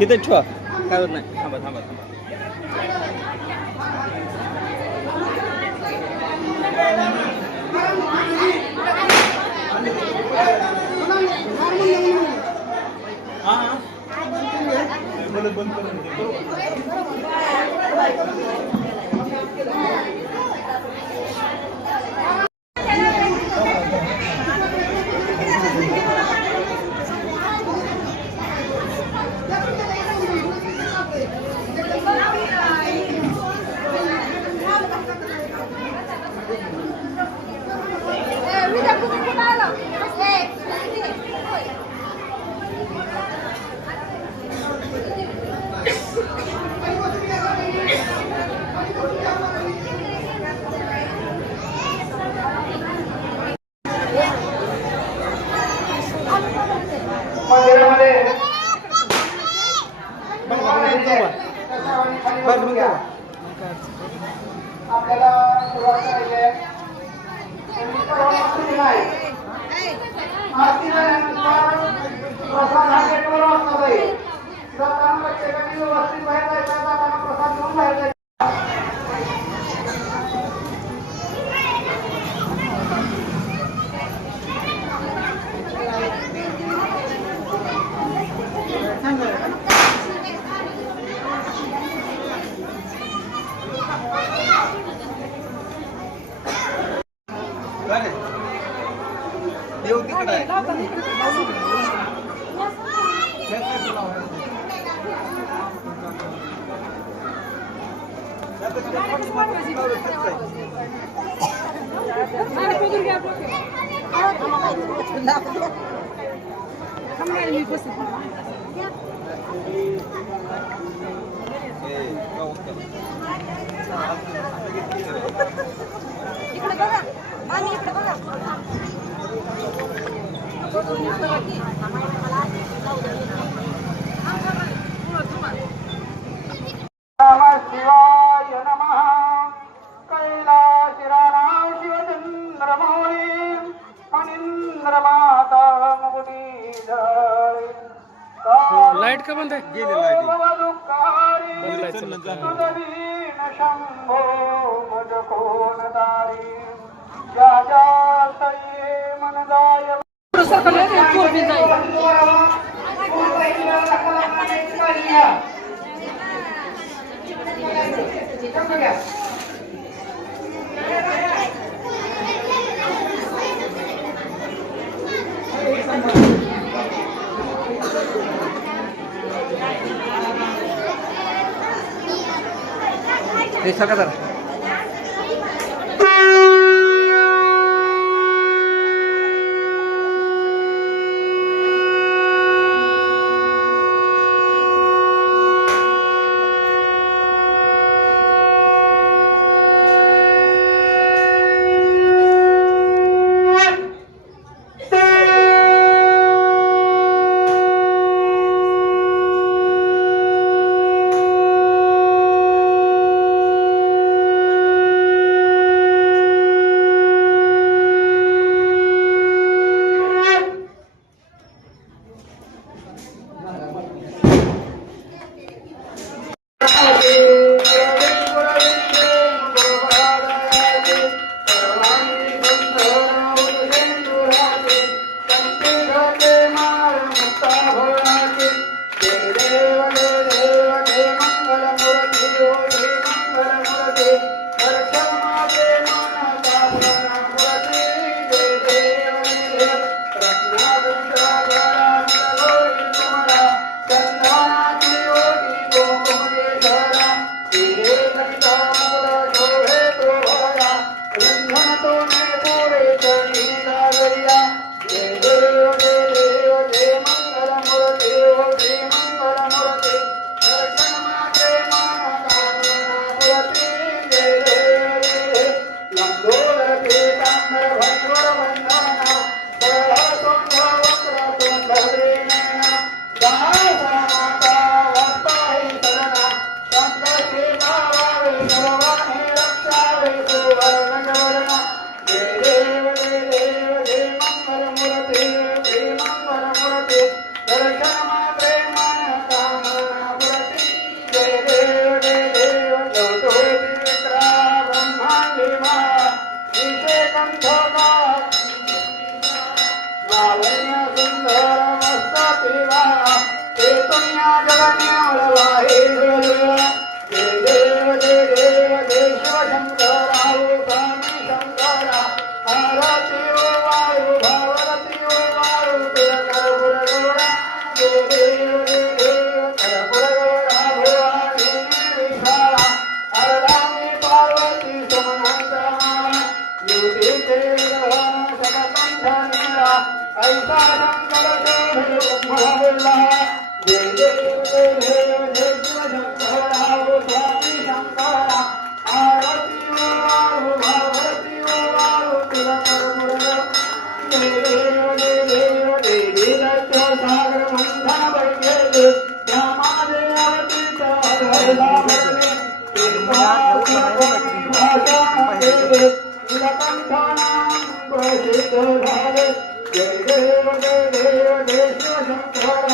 इथे ठेवा. काय होत नाही. थांबा थांबा थांबा. मंदिरामध्ये नाही. आरती झाल्यानंतर प्रसाद हा गेटवर वाचला जाईल जाताना प्रत्येकाने व्यवस्थित बाहेर जायचं जाताना प्रसाद घेऊन बाहेर इकडे बघा. आम्ही इकडे बघा. लाईट का बंद आहे गेली लाईट दुःखारी सुदवीन এই সরকার जगन्या Thank you. ದೇವ ದೇಶ ಸಂಸಾರ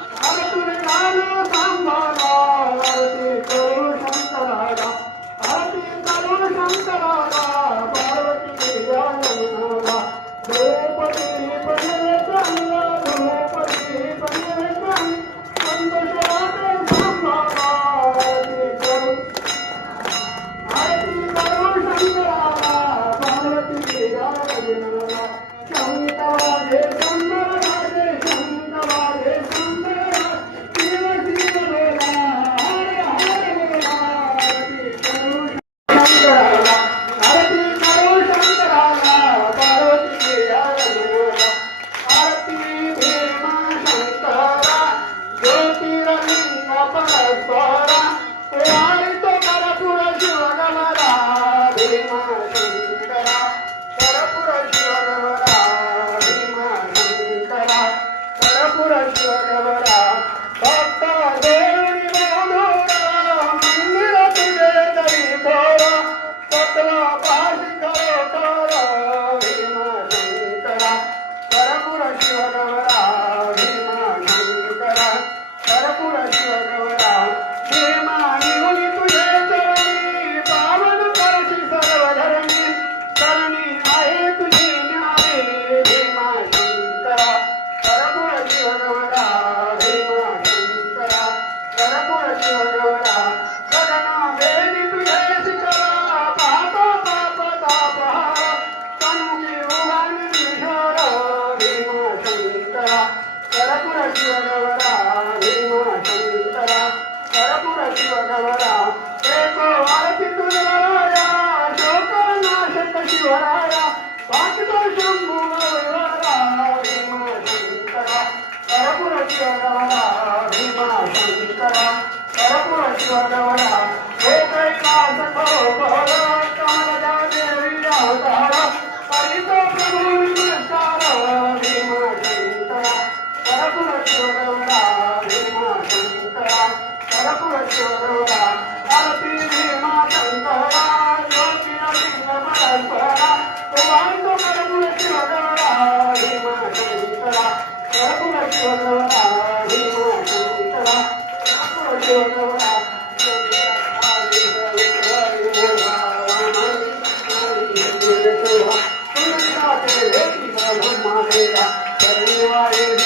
Thank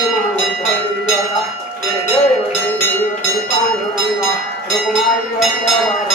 you.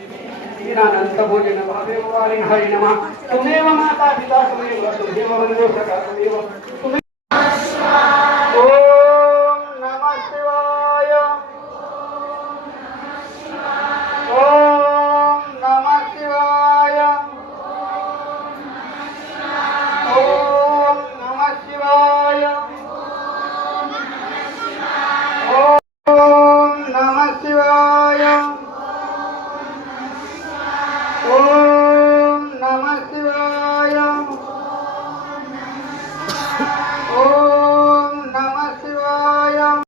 ीनानंद भोजन भावे वारिण हरि नमः तुम्हें माता पिता तुम्हें तुम्हें वंदे सका तुम्हें